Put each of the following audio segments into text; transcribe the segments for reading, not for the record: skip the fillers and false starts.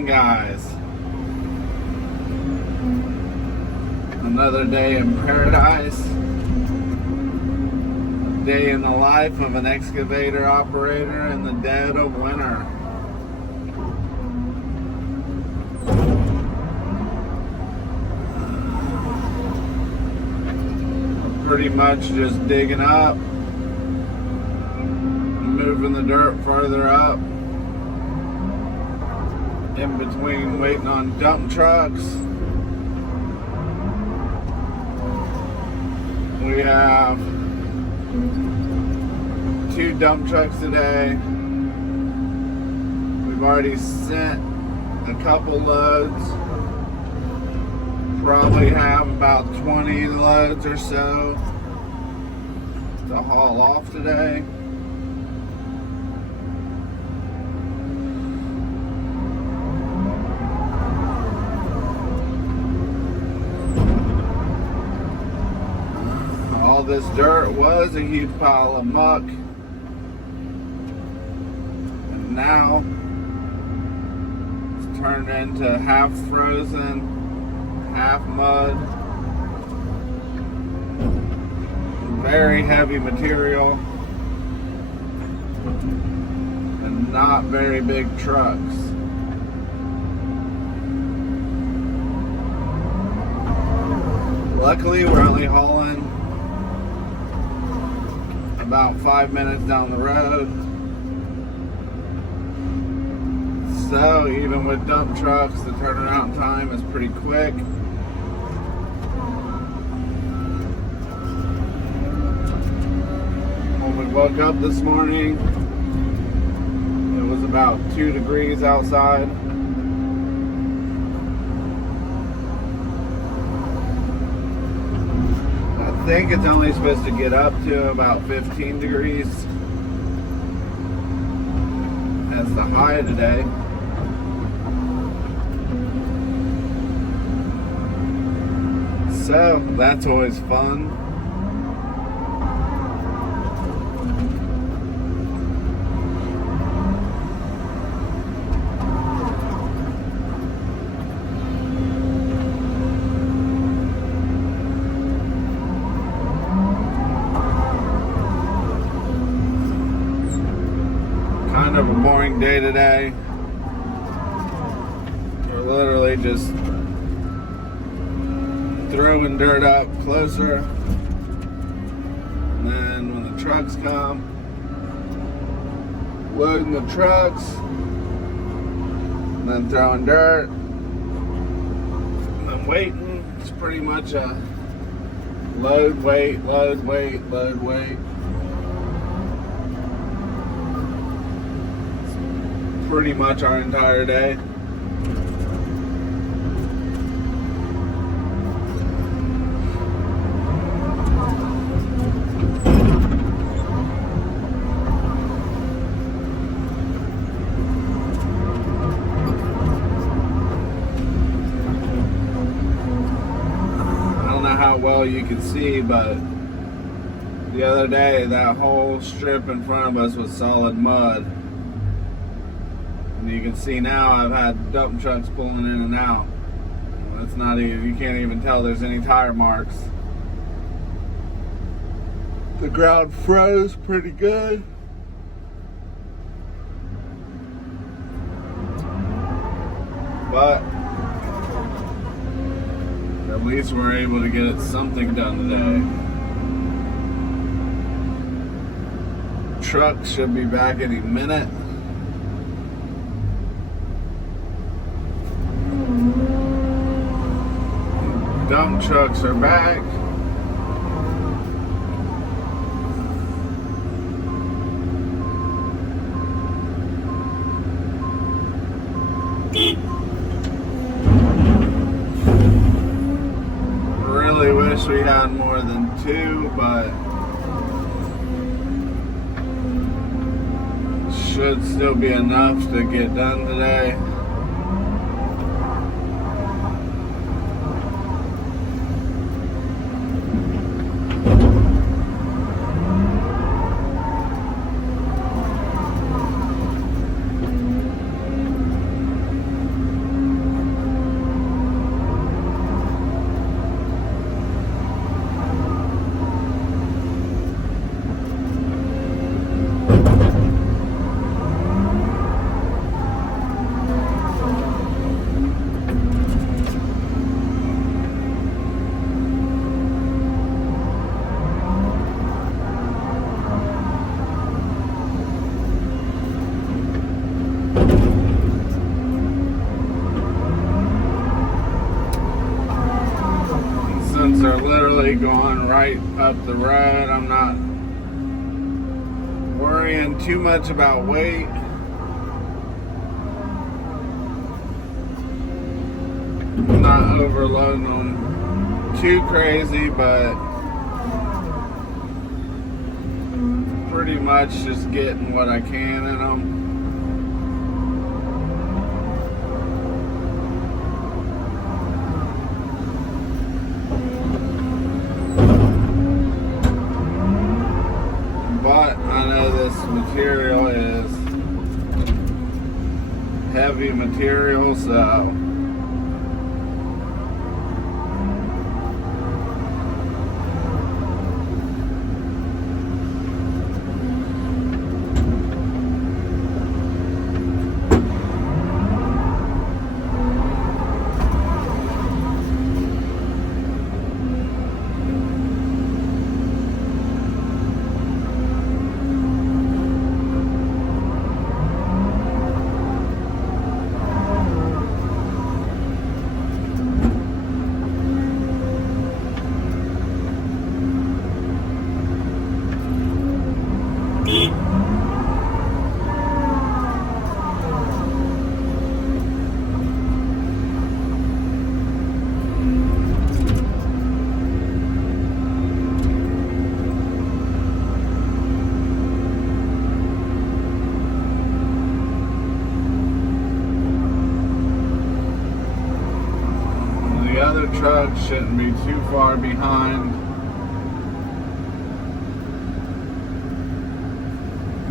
going, guys? Another day in paradise. A day in the life of an excavator operator in the dead of winter. Pretty much just digging up, moving the dirt further up, in between waiting on dump trucks. We have 2 dump trucks today. We've already sent a couple loads. Probably have about 20 loads or so to haul off today. All this dirt was a huge pile of muck, and now it's turned into half frozen, half mud, very heavy material, and not very big trucks. Luckily, we're only hauling about 5 minutes down the road. So even with dump trucks, the turnaround time is pretty quick. When we woke up this morning, it was about 2 degrees outside. I think it's only supposed to get up to about 15 degrees as the high today. So that's always fun. Kind of a boring day today. We're literally just throwing dirt up closer, and then when the trucks come, loading the trucks, and then throwing dirt, and then waiting. It's pretty much a load, wait, load, wait, load, wait. Pretty much our entire day. I don't know how well you can see, but the other day that whole strip in front of us was solid mud. And you can see now I've had dump trucks pulling in and out. It's not even, you can't even tell there's any tire marks. The ground froze pretty good. But at least we're able to get something done today. Trucks should be back any minute. Dump trucks are back. Really wish we had more than 2, but should still be enough to get done today. going right up the road. I'm not worrying too much about weight. I'm not overloading them too crazy, but pretty much just getting what I can in them. But I know this material is heavy material, so the other trucks shouldn't be too far behind.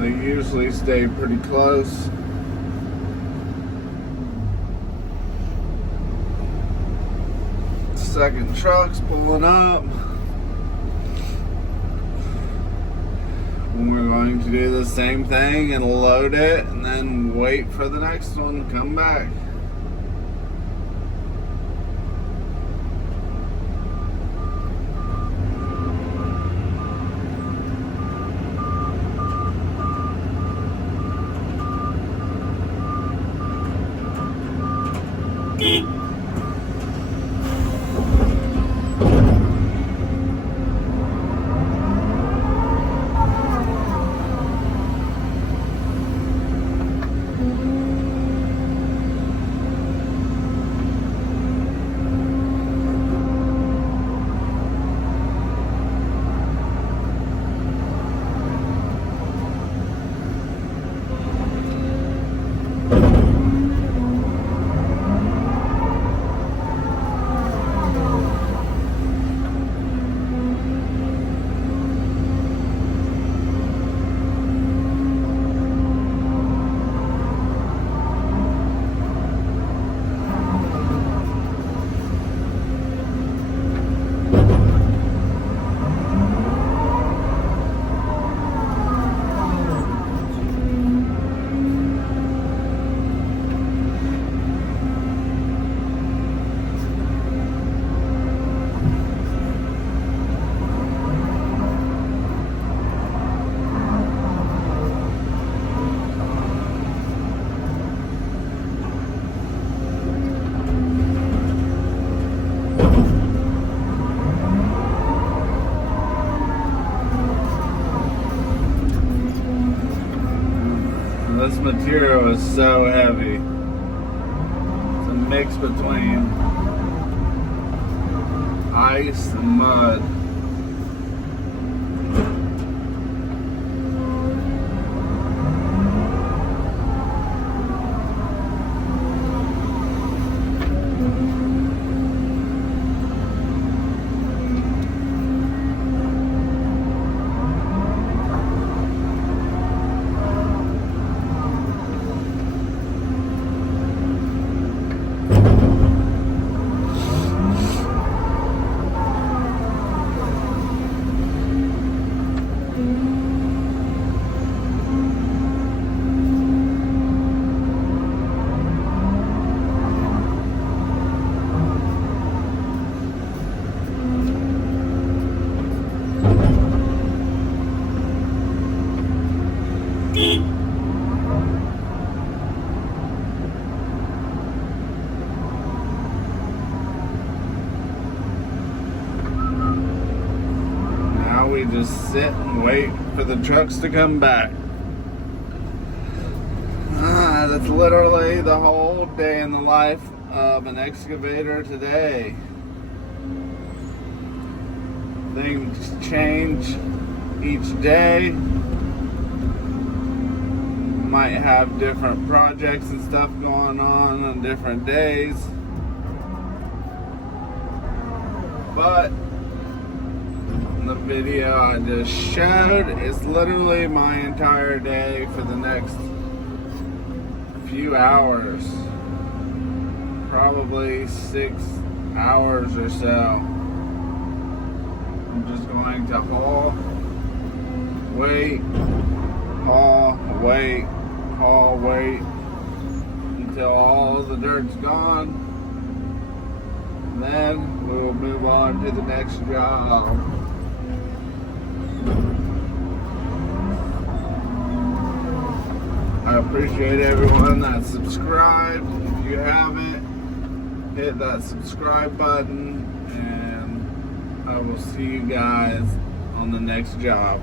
They usually stay pretty close. Second truck's pulling up. We're going to do the same thing and load it and then wait for the next one to come back. This material is so heavy. It's a mix between ice and mud. we just sit and wait for the trucks to come back. That's literally the whole day in the life of an excavator today. Things change each day. Might have different projects and stuff going on different days. But the video I just showed is literally my entire day for the next few hours, probably 6 hours or so. I'm just going to haul, wait, haul, wait, haul, wait until all the dirt's gone. And then we will move on to the next job. I appreciate everyone that subscribed. If you haven't, hit that subscribe button, and I will see you guys on the next job.